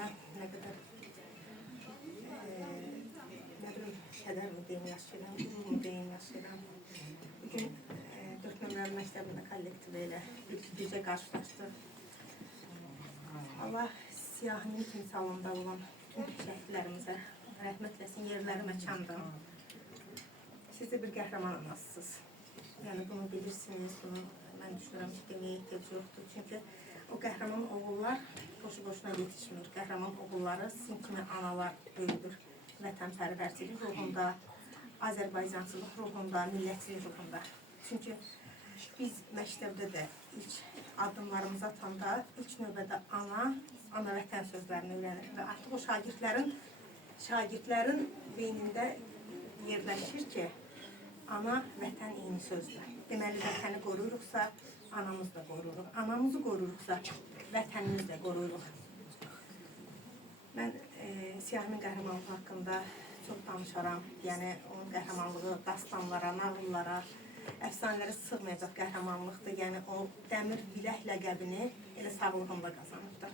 onlara nə qədər nə bilim kədər mi deyim yaşayıram, qürur mu deyim yaşayıram. Bugün 4 nömrəli məktəbində kollektivi ilə bircə qarşılaşdıq. Allah Siyahimin timsalında olan bütün şəhidlərimizə rəhmət eləsin, yerləri məkandır. Siz də bir qəhrəman anasısınız. Yəni bunu bilirsiniz, bunu mən düşünürəm ki, deməyə ehtiyac yoxdur. Çünki o qəhrəman oğullar boşu-boşuna yetişmir. Qəhrəman oğulları sizin kimi analar böyüdür. Vətənpərvərçilik ruhunda, Azərbaycancılıq ruhunda, millətçilik ruhunda. Çünki biz məktəbdə də ilk addımlarımızı atanda ilk növbədə ana vətən sözlərini öyrənirik və artıq o şagirdlərin beynində yerləşir ki, ana vətən eyni sözdür. Deməli, vətəni qoruyuruqsa, anamızı da qoruruq. Anamızı qoruruqsa, vətənimizi də qoruruq. Mən Siyahimin qəhrəmanlığı haqqında çox danışaram. Yəni, onun qəhrəmanlığı dastanlara, nağıllara, əfsanələrə sığmayacaq qəhrəmanlıqdır. Yəni, o dəmir bilək ləqəbini elə sağlığında qazanıbdır.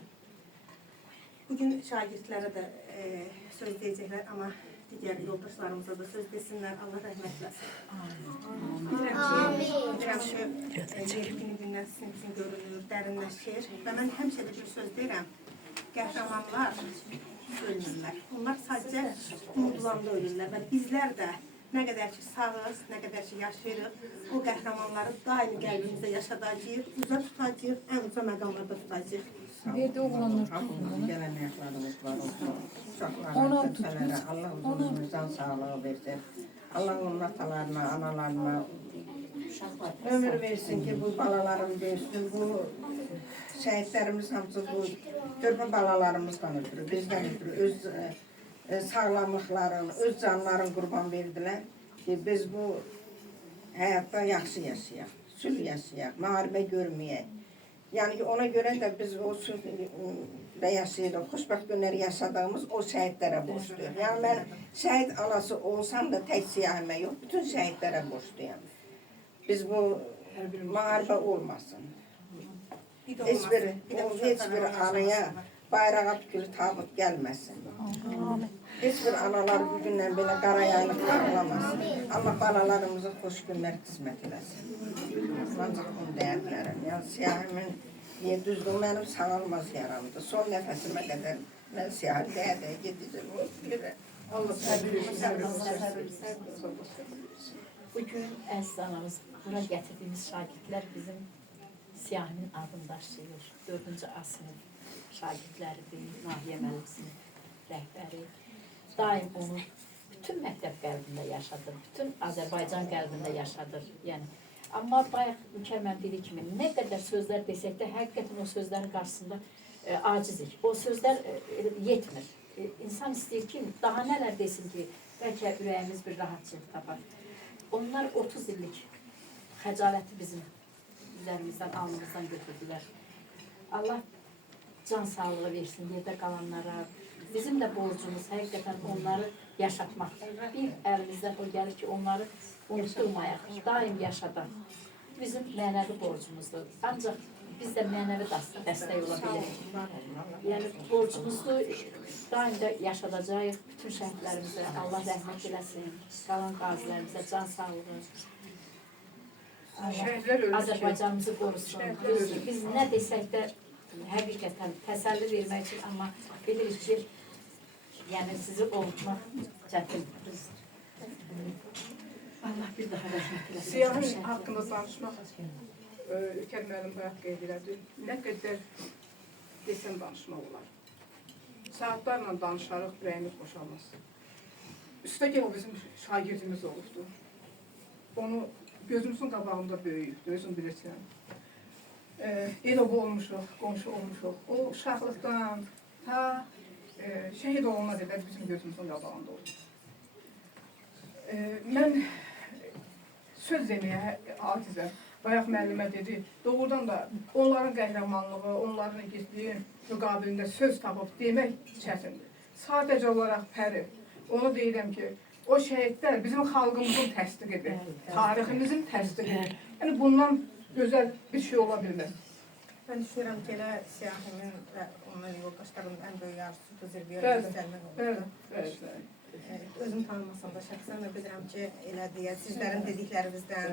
Bugün şagirdlərə də söz deyəcəklər, amma digər yoldaşlarımıza da söz desinlər. Allah rəhmət eləsin. Bilirəm ki, yetkin gündən sizin üçün görülür, dərinləşir. Və mən həmişə də bir söz deyirəm. Qəhrəmanlar ölmürlər. Onlar sadəcə unudulanda ölürlər və bizlər də nə qədər ki sağız, nə qədər ki yaşayırıq, o qəhrəmanları daimi qəlbimizdə yaşadacağıq, uca tutacağıq, ən uca məqamlarda tutacağıq. Verdi oğlanlar tutulduğunu. Gələn ayaqlarımız var olsun. Uşaqların tüpələrə Allah uzun can sağlığı versin. Allah onun atalarına, analarına ömür versin ki, bu balalarım versin, bu şəhidlərimiz hamısı bu körpə balalarımızdan ötürü, bizdən ötürü öz sağlamlıqların, öz canların qurban verdilər ki, biz bu həyatda yaxşı yaşayaq, sülh yaşayaq, müharibə görməyək. Yəni ona görə də biz o sülhdə yaşayırıq, xoşbəxt günləri yaşadığımız o şəhidlərə borcluyuq. Yəni mən şəhid anası olsam da tək Siyahimə yox, bütün şəhidlərə borcluyam. Biz bu müharibə olmasın. Heç bir anaya bayrağa tükürü tabut gəlməsin. Heç bir analar bugündən belə qara yaylıq ağlamasın. Allah balalarımıza xoş günlər qismət eləsin. Ancaq bunu deyə bilərəm. Yəni Siyahimin düzdür, mənim sağalmaz yaramdır. Son nəfəsimə qədər mən Siyahim deyə gedəcəm. Onu bilirəm. Allah Bugün əziz anamız, bura gətirdiyimiz şagirdlər bizim Siyahimin adını daşıyır. 4-cü A sınıf şagirdləridir, Nahiyə müəllimsinin rəhbəri. Daim onu bütün məktəb qəlbində yaşadır, bütün Azərbaycan qəlbində yaşadır. Yəni, amma bayaq Mükəmməl dediyi kimi, nə qədər sözlər desək də, həqiqətən o sözlərin qarşısında acizik. O sözlər yetmir. İnsan istəyir ki, daha nələr desin ki, bəlkə ürəyimiz bir rahatçılıq tapar. Onlar 30 illik xəcaləti bizim üzərimizdən, alnımızdan götürdülər. Allah can sağlığı versin yerdə qalanlara. Bizim də borcumuz həqiqətən onları yaşatmaq. Bir əlimizdən o gəlir ki, onları unutturmayaq, daim yaşadaq. Bizim mənəvi borcumuzdur. Ancaq biz də mənəvi dəstək ola bilirik. Yəni, borcumuzu daim də yaşadacağıq. Bütün şəhidlərimizə Allah rəhmət eləsin, qalan qazilərimizə can sağlığı. Azərbaycanımızı qorusun. Biz nə desək də həqiqətən təsəlli vermək üçün, amma bilirik ki, yəni sizi unutmaq çətindir. Allah bir daha rəhmət eləsin. Siyahimin haqqında danışmaq, Ülker müəllim bayaq qeyd elədi, nə qədər desəm danışmaq olar. Saatlarla danışarıq, ürəyimiz boşalmaz. Üstəgəl o bizim şagirdimiz olubdur. Onu gözümüzün qabağında böyüyübdür, özüm bilirsən. El obu olmuşuq, qonşu olmuşuq. O uşaqlıqdan ta şəhid olana qədər bizim gözümüzün qabağında olub. Mən söz deməyə acizəm. Bayaq müəllimə dedi, doğrudan da onların qəhrəmanlığı, onların igidliyi müqabilində söz tapıb demək çətindir. Sadəcə olaraq Pəri, onu deyirəm ki, o şəhidlər bizim xalqımızın təsdiqidir, tariximizin təsdiqidir. Yəni bundan gözəl bir şey ola bilməz. Ben düşünürəm ki, elə Siyahimin və onların yoldaşlarının ən böyük arzusu bu zirvəyə Bəli, yüksəlmək bəli, olurdu. bəli. Özüm tanımasam da şəxsən də bilirəm ki, elə deyə sizlərin dediklərinizdən,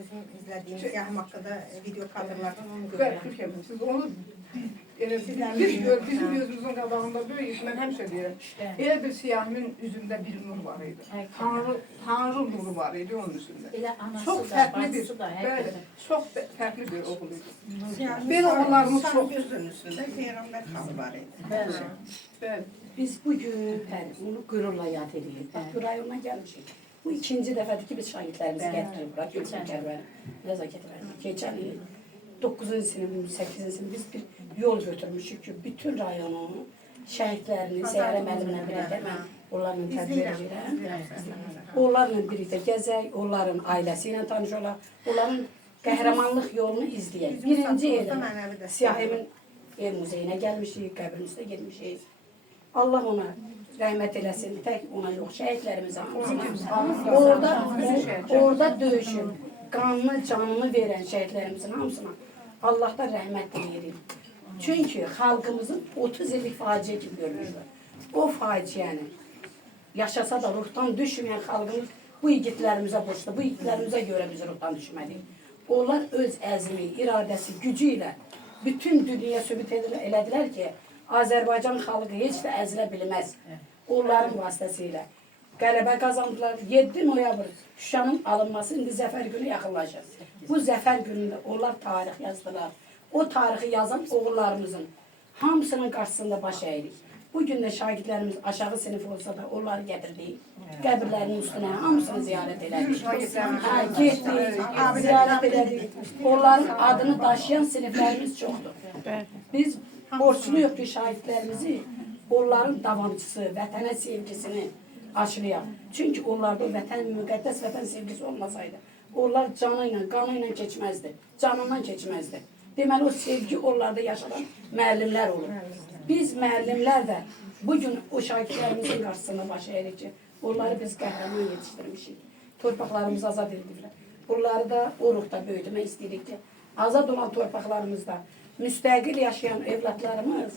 özüm izlədiyim Siyahim haqqında video kadrlardan onu Bəli, görürəm. Türkiyə siz onu elə bizim gözümüzün qabağında böyük, mən həmişə deyirəm. Elə bir Siyahimin üzündə bir nur var idi. Tanrı nuru var idi onun üzündə. Elə anası Çox da, fərqli bir, bacısı da, bəli, həqiqətən. çox fərqli bir oğul idi. Siyahın Belə oğullarımız çox, gözünün üstündə Peyğəmbər xalı var idi. bəli, bəli. Biz bugün onu qürurla yad edirik. Bax, bu rayona gəlmişik. Bu ikinci dəfədir ki, biz şagirdlərimizi gətirib bura. Keçən Kərbələ, nəzakət verdik. Keçən il 9-cu sinif, 8-ci sinif biz bir yol götürmüşük ki, bütün rayonu, şəhidlərini, Seyyarə müəllimlə birlikdə mən onlarla tədbir edirəm. Onlarla birlikdə gəzək, onların ailəsi ilə tanış olaq, onların qəhrəmanlıq yolunu izləyək. Birinci il Siyahimin ev muzeyinə gəlmişik, qəbrin üstə getmişik. Allah ona rəhmət eləsin, tək ona yox, şəhidlərimizə hamısına. Orada döyüşün, qanını, canını verən şəhidlərimizin hamısına Allahdan rəhmət diləyirik. Çünki xalqımızın 30 illik faciə kimi görmüşlər. O faciəni yaşasa da ruhdan düşməyən xalqımız bu igidlərimizə borçlu, bu igidlərimizə görə biz ruhdan düşməliyik. Onlar öz əzmi, iradəsi, gücü ilə bütün dünyaya sübut elədilər ki, Azərbaycan xalqı heç də əzilə bilməz. Onların vasitəsilə qələbə qazandılar. 7 noyabr Şuşanın alınması indi zəfər günü yaxınlaşır. Bu zəfər günündə onlar tarix yazdılar. O tarixi yazan oğullarımızın hamısının qarşısında baş əyirik. Bugün də şagirdlərimiz aşağı sinif olsa da onları gətirdik. Qəbirlərinin üstünə hamısını ziyarət elədik. Getdik, ziyarət elədik. Onların adını daşıyan siniflərimiz çoxdur. Biz borçluyuq ki, şahidlərimizi, onların davamçısı, vətənə sevgisini aşılayaq. Çünki onlarda vətən, müqəddəs vətən sevgisi olmasaydı, onlar canı ilə, qanı ilə keçməzdi, canından keçməzdi. Deməli, o sevgi onlarda yaşadan müəllimlər olur. Biz müəllimlər də bugün o şagirdlərimizin qarşısına baş əyirik ki, onları biz qəhrəman yetişdirmişik. Torpaqlarımızı azad ediblər. Bunları da o ruhda böyütmək istəyirik ki, azad olan torpaqlarımızda müstəqil yaşayan evlatlarımız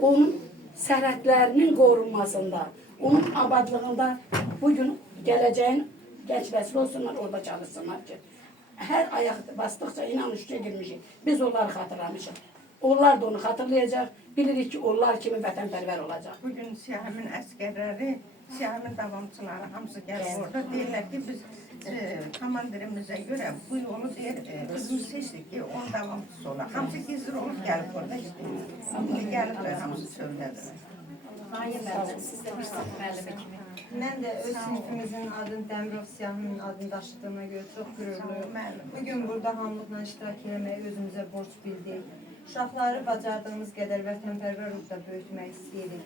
onun sərhədlərinin qorunmasında, onun abadlığında bugün gələcəyin genç vəsil olsunlar, orada çalışsınlar ki, hər ayaq basdıqca inanışca girmişik. Biz onları xatırlamışıq. Onlar da onu xatırlayacaq. Bilirik ki, onlar kimi vətənpərvər olacaq. Bugün Siyahimin əskərləri, Siyahimin davamçıları hamısı gəlib orada. Deyirlər ki, biz komandirimizə görə bu yolu bizim seçdik ki, onun davamçısı olaq. Hamısı gizli olub gəlib orada işləyir. Şimdi gəliblər, hamısı söylədilər. Mən də öz sinifimizin adını Dəmirov Siyahimin adını daşıdığıma görə çox qürurluyum. Bugün burada hamılıqla iştirak etməyi özümüzə borc bildik. Uşaqları bacardığımız qədər vətənpərvər ruhda böyütmək istəyirik.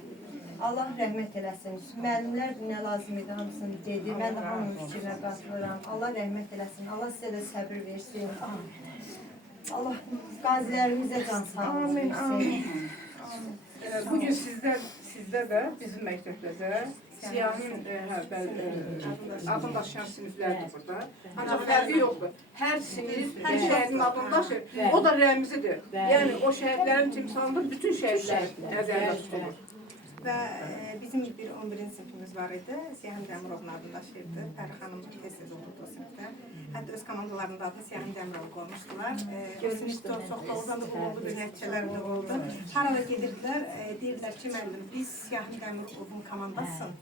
Allah rəhmət eləsin. Müəllimlər nə lazım idi, hamısını dedi. Mən də hamının fikrinə qatılıram. Allah rəhmət eləsin. Allah sizə də səbir versin. Allah qazilərimizə can sağlığı versin. Bugün sizdə də, bizim məktəbdə də Siyahimin adını daşıyan siniflərdir burada. Ancaq fərqi yoxdur. Hər sinif, hər şəhidin adını daşır. O da rəmzidir. Yəni, o şəhidlərin timsalında bütün şəhidlər nəzərdə tutulur. Və bizim bir 11-ci sinifimiz var idi. Siyahim Dəmirovun adını daşıyırdı. Fəri xanım tez-tez olurdu o sinifdə. Hətta öz komandalarının adını Siyahim Dəmirov qoymuşdular. O sinifdə çox da uzandı, oldu, bir nəticələr də oldu. Harada gedirdilər, deyirdilər ki, müəllim, biz Siyahim Dəmirovun komandasın.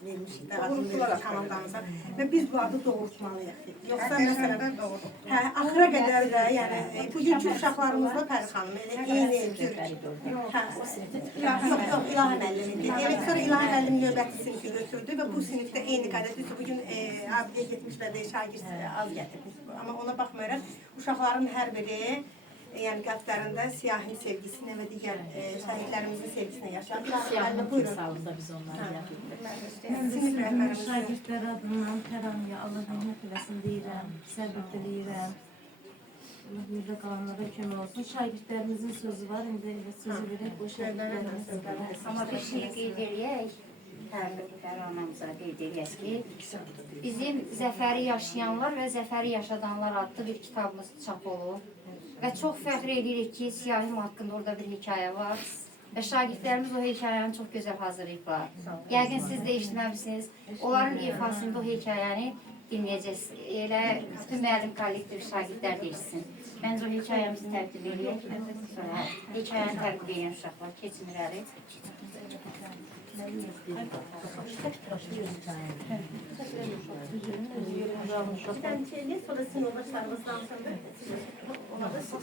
Vermişik də adını verdik komandamıza və biz bu adı doğrultmalıyıq. Yoxsa məsələn, axıra qədər də, yəni bugünkü uşaqlarımızla Fəri xanım eyni cür. Yox, İlahə müəllimidir. Evet, sonra İlahə müəllim növbəti sinifi götürdü və bu sinifdə eyni qədərdir ki, bugün abiyə getmiş və də şagird az gətirmiş. Amma ona baxmayaraq, uşaqların hər biri yəni qəlblərində Siyahim sevgisini və digər şəhidlərimizin sevgisini yaşayır. Siyahim timsalında biz onları yapıyoruz. Şagirdlər adından hər anıya Allah rəhmət eləsin deyirəm, səbir diləyirəm. Allah yurda qalanlara kömək olsun. Şagirdlərimizin sözü var, indi elə sözü verək bu şagirdlərimizin. Amma bir şey qeyd eləyək, hər anamıza qeyd eləyək ki, bizim Zəfəri yaşayanlar və Zəfəri yaşadanlar adlı bir kitabımız çap olub. Və çox fəxr edirik ki, Siyahim haqqında orada bir hekayə var. Və şagirdlərimiz o hekayəni çox gözəl hazırlayıblar. Yəqin siz də eşitməmisiniz. Onların ifasında o hekayəni dinləyəcəksiniz. Elə bütün müəllim kollektiv şagirdlər də eşitsin. Məncə o hekayəmizi təqdim edək. Sonra hekayəni təqdim edən uşaqlar keçin irəli.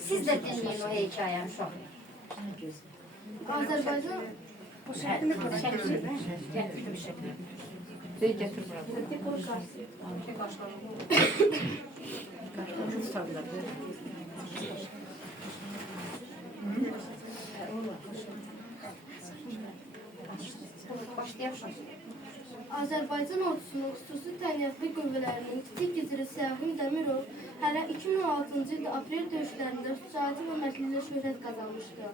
Siz də dinləyin o hekayəni uşaqlar. Azərbaycan Azərbaycan ordusunun xüsusi təliyyatlı qüvvələrinin kiçik giziri Siyahim Dəmirov hələ 2016-cı ildə aprel döyüşlərində şücaəti və mərdliyi şöhrət qazanmışdı.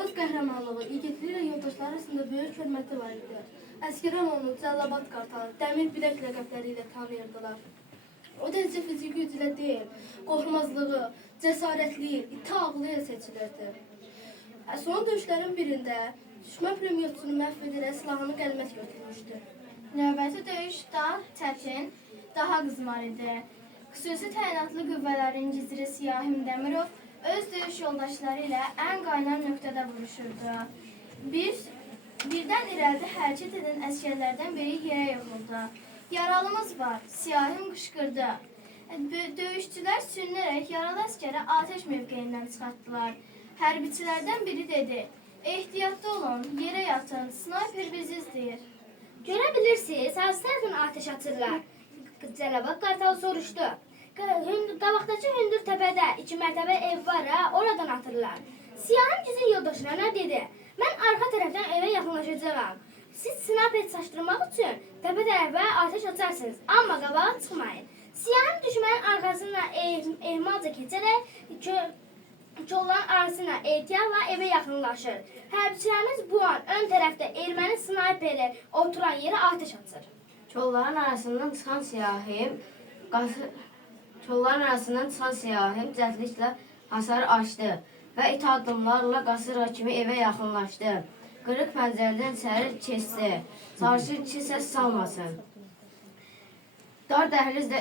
Öz qəhrəmanlığı, igidliyi ilə yoldaşlar arasında böyük hörməti var idi. Əskərlər onu Cəllabad Qartal, Dəmir Bilək ləqəbləri ilə tanıyırdılar. O tezcə fiziki güc ilə deyil, qorxmazlığı, cəsarətliyi, itaatlığı ilə seçilirdi. Son döyüşlərin birində düşmən pulemyotsunu məhv edərək silahını qəlmət götürmüşdü. Növbəti döyüş daha çətin, daha qızmar idi. Xüsusi təyinatlı qüvvələrin giziri Siyahim Dəmirov öz döyüş yoldaşları ilə ən qaynar nöqtədə vuruşurdu. Birdən irəlidə hərəkət edən əsgərlərdən biri yerə yıxıldı. Yaralımız var, Siyahim qışqırdı. Döyüşçülər sürünərək yaralı əsgəri atəş mövqeyindən çıxartdılar. Hərbiçilərdən biri dedi, ehtiyatlı olun, yerə yatın, snayper bizi izləyir. Görə bilirsiniz, hansı tərəfdən atəş atırlar? Cəllabad Qartal soruşdu. Qabaqdakı hündür təpədə 2 mərtəbə ev var ha, oradan atırlar. Siyahim gizin yoldaşlarına dedi, mən arxa tərəfdən evə yaxınlaşacağam. Siz snayper saçdırmaq üçün təpə tərəfə atəş açarsınız, amma qabağa çıxmayın. Siyahim düşmənin arxasından ehmalca keçərək kolların arasına ehtiyatla evə yaxınlaşır. Hərbiçilərimiz bu an ön tərəfdə erməni snayperi oturan yerə atəş açır. Kolların arasından çıxan Siyahim cəhdliklə hasarı açdı və it addımlarla qasırğa kimi evə yaxınlaşdı. Qırıq pəncərədən içəri keçdi. Çalışır ki, səs salmasın. Dar dəhlizlə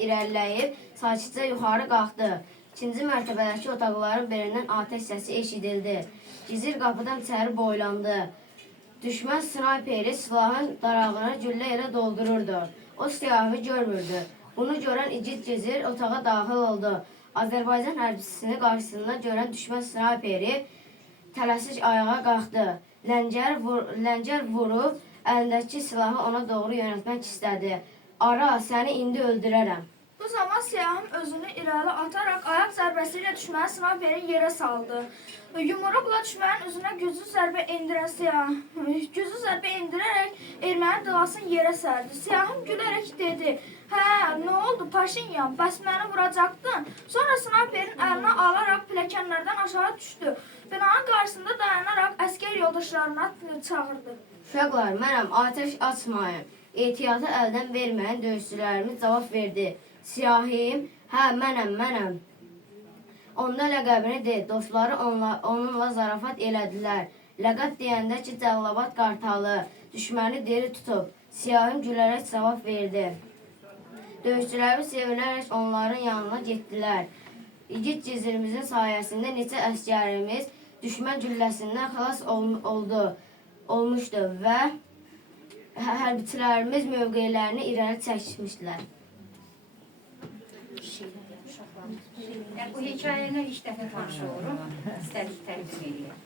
irəliləyib sakitcə yuxarı qalxdı. 2-ci mərtəbədəki otaqların birindən atəş səsi eşidildi. Gizir qapıdan içəri boylandı. Düşmən snayperi silahın darağını güllə ilə doldururdu. O Siyahimi görmürdü. Bunu görən igid gizir otağa daxil oldu. Azərbaycan hərbiçisini qarşısında görən düşmən snayperi tələsik ayağa qalxdı. Ləngər vurub əlindəki silahı ona doğru yönəltmək istədi. Ara, səni indi öldürərəm. Bu zaman Siyahim özünü irəli ataraq ayaq zərbəsi ilə düşmənin snayperini yerə saldı. Yumruqla düşmənin üzünə güclü zərbə endirən Siyahim, güclü zərbə endirərək erməni dilasını yerə sərdi. Siyahim gülərək dedi, hə, nə oldu Paşinyan, bəs məni vuracaqdın? Sonra snayperin əlinə alaraq pilləkənlərdən aşağı düşdü. Binanın qarşısında dayanaraq əskər yoldaşlarına çağırdı. Uşaqlar, mənəm, atəş açmayın. Ehtiyatı əldən verməyən döyüşçülərimiz cavab verdi. Siyahim, hə, mənəm. Onda ləqəbini de, dostları onunla zarafat elədilər. Ləqəb deyəndə ki, Cəllabad Qartalı düşməni diri tutub. Siyahim gülərək cavab verdi. Döyüşçülərimiz sevinərək onların yanına getdilər. İgid gizirimizin sayəsində neçə əsgərimiz düşmən gülləsindən xilas olmuşdu və hərbiçilərimiz mövqelərini irəli çəkmişdilər. Bu hekayəni ilk dəfə tanış olurum. İstədik təqdim edeyim.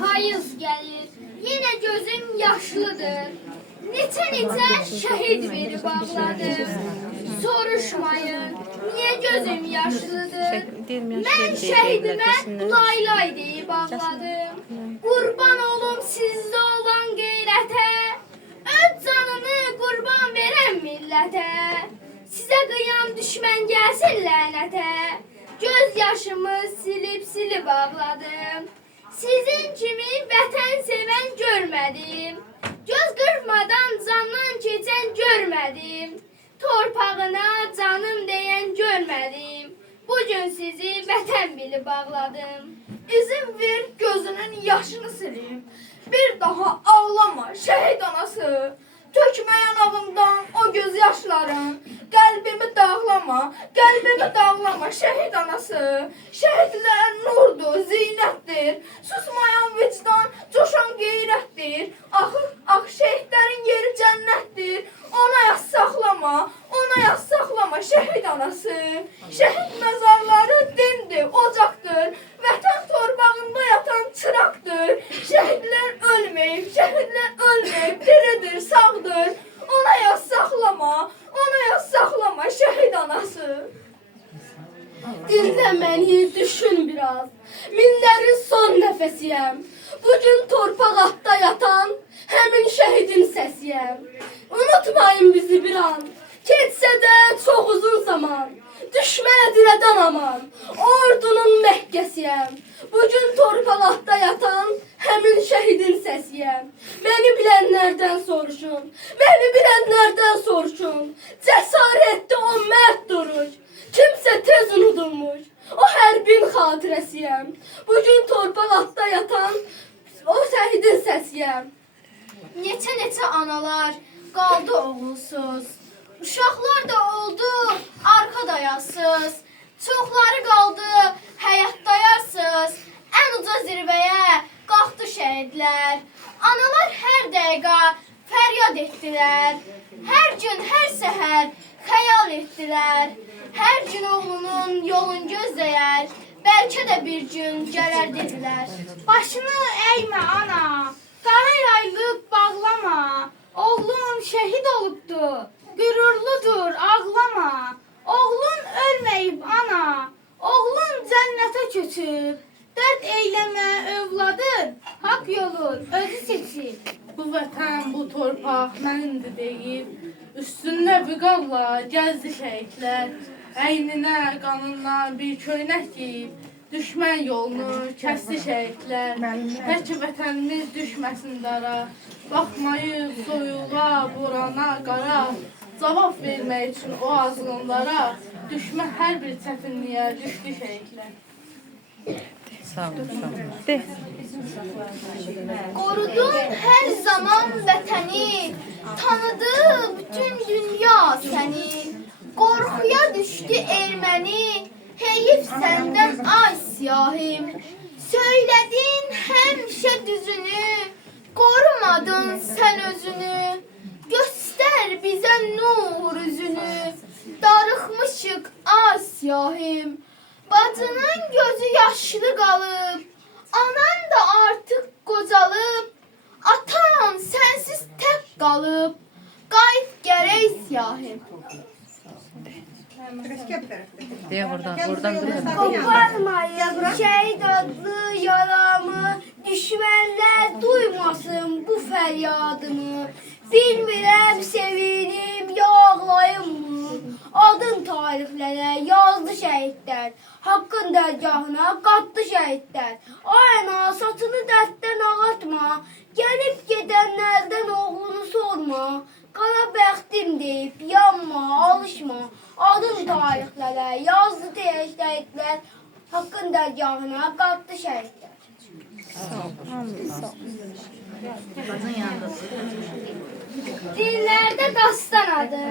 Payız gəlir, yenə gözüm yaşlıdır. Neçə şəhid verib ağladım. Soruşmayın, niyə gözüm yaşlıdır? Mən şəhidimə laylay deyib ağladım. Qurban olum sizdə olan qeyrətə, öz canını qurban verən millətə. Sizə qıyan düşmən gəlsin lənətə. Göz yaşımı silib ağladım. Sizin kimi vətən sevən görmədim. Göz qırpmadan candan keçən görmədim. Torpağına canım deyən görmədim. Bugün sizi vətən bilib bağladım. İzin ver gözünün yaşını silim. Bir daha ağlama şehit anası. Tökme yanağımdan o gözyaşların. Kalbimi dağlama, kalbimi dağlama şehit anası. Şehitler nurdur, zinettir. Susmayan vicdan, coşan gayrettir. Ah şehitlerin yeri cennettir. Ona yaz saklama, ona yaz saklama şehit anası. Şehit mezarları dindir, ocaktır. Vətən torpağında yatan çıraqdır. Şehitler ölmeyip, şehitler ölmeyip, diridir, sağdır. Ona yaz saklama, ona yaz saklama şehit anası. Dinle beni, düşün biraz. Minlerin son nefesiyem. Bugün torpaq altda yatan həmin şehidin səsiyəm. Unutmayın bizi bir an. Keçsə də çox uzun zaman. Düşməyə dirədən aman. Ordunun Məkkəsiyəm. Bugün torpaq altda yatan həmin şehidin səsiyəm. Beni bilənlərdən soruşun. Beni bilənlərdən soruşun. Cəsarətli o mərd duruş. Kimsə tez unudulmuş. O hərbin xatirəsiyəm. Bugün torpaq altda yatan o şəhidin səsiyəm. Neçə analar qaldı oğulsuz. Uşaqlar da oldu arka dayarsız. Çoxları qaldı həyat dayarsız. Ən uca zirvəyə qalxdı şəhidlər. Analar hər dəqiqə fəryad etdilər. Hər gün, hər səhər xəyal etdilər. Hər gün oğlunun yolun gözləyər. Bəlkə də bir gün gələr dedilər. Başını əymə ana, qara yaylıq bağlama. Oğlum şəhid olubdu, qürurludur, ağlama. Oğlun ölməyib ana, oğlun cənnətə köçüb. Dərd eyləmə övladın, haqq yolun özü seçib. Bu vətən, bu torpaq mənimdir deyib. Üstündə vüqalla gəzdi şəhidlər. Əyninə, qanına bir köynək giyib. Düşmən yolunu kəsdi şəhidlər. Bəlkə vətənimiz düşməsin dara. Baxmayıb soyuğa, borana, qara. Cavab vermək üçün o azğınlara. Düşmə hər bir çətinliyə düşdü şəhidlər. Korudun her zaman vətəni, tanıdı bütün dünya səni. Qorxuya düşdü erməni, heyif səndən ay siyahim. Söylədin həmişə düzünü, qorumadın sən özünü. Göstər bizə nur üzünü, darıxmışıq ay siyahim. Bacının gözü yaşlı qalıb, anan da artıq qocalıb. Atan sənsiz tək qalıb, qayıt gərək siyahim. Koparmayın şehit adlı yaramı, düşmənlər duymasın bu fəryadımı. Bilmirəm sevinim, yağlayım mı? Adın tarixlərə yazdı şəhidlər, haqqın dərgahına qatdı şəhidlər. Ayna saçını dərddən ağatma, gəlib gedənlərdən oğlunu sorma. Qara bəxtim deyib yanma, alışma. Adın tarixlərə yazdı şəhidlər, haqqın dərgahına qatdı şəhidlər. Dillerde dastan adı.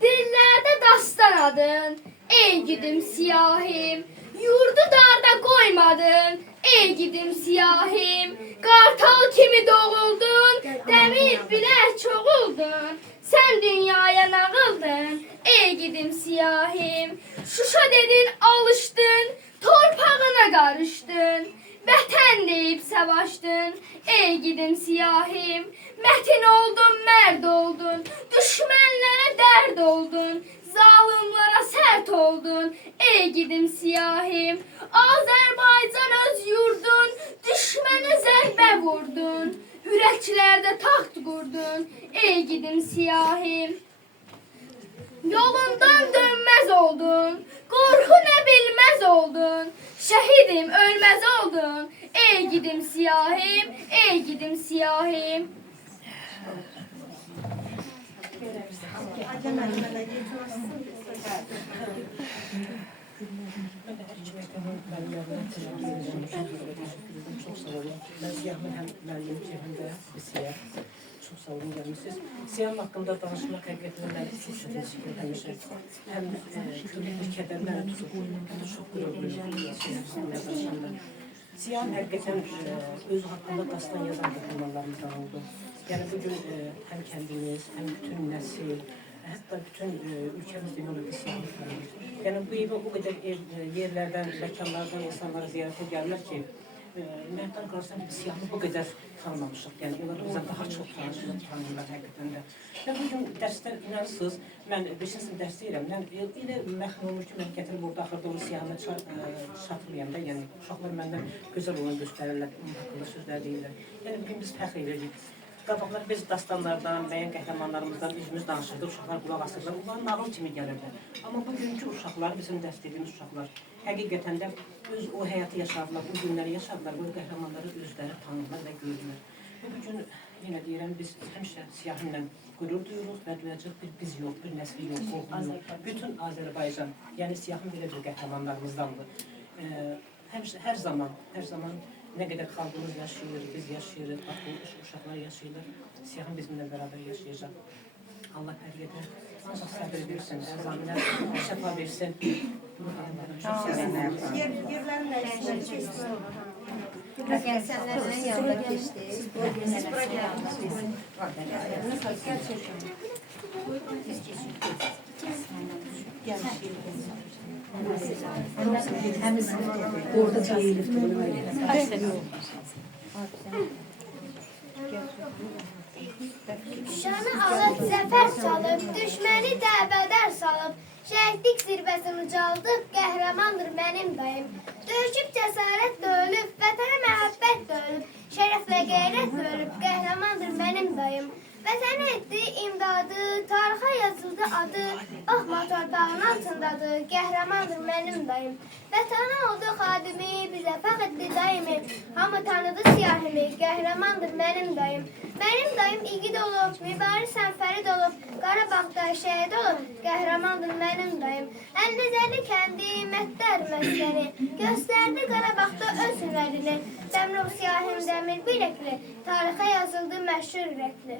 Dillerde dastan adın. Ey gidim siyahim, yurdu darda koymadın. Ey gidim siyahim, kartal kimi doğuldun. Demir biler çoğuldun. Sen dünyaya nağıldın. Ey gidim siyahim, Şuşa dedin alıştın. Torpağına karıştın. Vətən deyib savaşdın, ey gidim siyahim. Mətin oldun, mərd oldun, düşmənlərə dərd oldun. Zalimlara sərt oldun, ey gidim siyahim. Azərbaycan öz yurdun, düşmənə zərbə vurdun. Ürəklərdə taxt qurdun, ey gidim siyahim. Yolundan dönməz oldun, Qorxu nə bilməz oldun, şəhidim ölməz oldun. Ey gidim siyahim, ey gidim siyahim. Adem müəllimə yetməsin. Çok sağ olun. Ben Siyah'ın hem müəllimci hem de Siyah. Çok sağ olun gelmişsiniz. Siyah'ın hakkında danışmak hakikaten ben teşekkür ederim. Hem kültür kederler çok gururluyum. Siyah'ın hakikaten öz hakkında dastan yazan kahramanlarımızdan oldu. Yani bugün hem kendimiz hem bütün nesil, hatta bütün ülkemizde yolu bir Siyah'ı tanıyor. Yani bu evi o kadar yerlerden, mekanlardan insanlara ziyarete gelirler ki Mehter Qarsan biz Siyah'ı bu kadar tanımamışıq. Yəni onlar bizə daha çox tanıyırlar həqiqətən də. Və bugün dərslər inanırsınız, mən 5-ci sinif dərs deyirəm. Elə məxnun olur ki, mən gətirib burada axırda onu Siyahına çatmayanda, yəni uşaqlar məndən gözəl olan göstərirlər, onun haqqında sözlər deyirlər. Yəni bugün biz fəxr edirik. Qabaqlar biz dastanlardan, müəyyən qəhrəmanlarımızdan üzümüz danışırdı, uşaqlar qulaq asırlar, onların nağıl kimi gəlirdi. Amma bugünkü uşaqlar, bizim dərs dediyimiz uşaqlar, həqiqətən də öz o həyatı yaşadılar, o günləri yaşadılar, bu qəhrəmanları özləri tanıdılar və gördülər. Və bugün yenə deyirəm, biz həmişə Siyahınla qürur duyuruq və duyacaq bir biz yox, bir nəsli yox, oğul yox. Bütün Azərbaycan, yəni Siyahın belə bir qəhrəmanlarımızdandır. Həmişə, hər zaman nə qədər xalqımız yaşayır, biz yaşayırıq, bax bu uşaqlar yaşayırlar, Siyahın bizimlə bərabər yaşayacaq. Allah həqiqətən ancaq səbir versin, əzaminə şəfa versin. Yerlərin dəyişməsi keçsin. Sənlərin yanında keçdi. Siz bura gəldiniz. Orada çayılıb Şanı alıb zəfər salıb, düşməni dəbədər salıb, şəhidlik zirvəsini ucaldıb, qəhrəmandır mənim dayım. Döyüşüb cəsarət döyülüb, vətənə məhəbbət döyülüb, şərəflə qeyrət döyülüb, qəhrəmandır mənim dayım. Vətən etdi imdadı, tarixa yazıldı adı, baxma torpağın altındadır, qəhrəmandır mənim dayım. Vətənə oldu xadimi, bizə fəxr etdi daimi, hamı tanıdı Siyahimi, qəhrəmandır mənim dayım. Mənim dayım igid olub, mübariz sənfərid olub, Qarabağda şəhid olub, qəhrəmandır mənim dayım. Əlnizəli kəndi, Məhdər məskəni, göstərdi Qarabağda öz hünərini, Dəmrov Siyahim dəmir biləkli, tarixə yazıldı məşhur ürəkli.